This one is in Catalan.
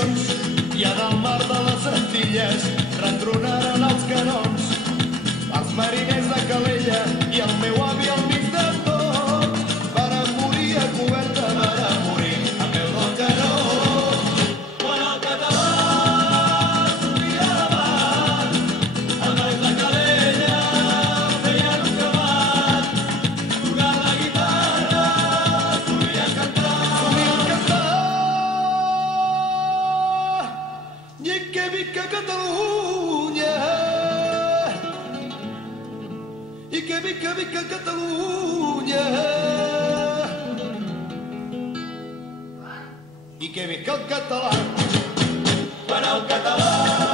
camions i en el mar de les Antilles retronaren els canons. Els mariners de Calella i el meu avi al mig de tot varen morir a coberta, varen morir a peu del canó. Quan el català sortia a la mar, els nois de Calella feien un camat, tocant la guitarra, solien cantar. I que visca Catalunya, i que visca Catalunya, i que visca el català. Per al català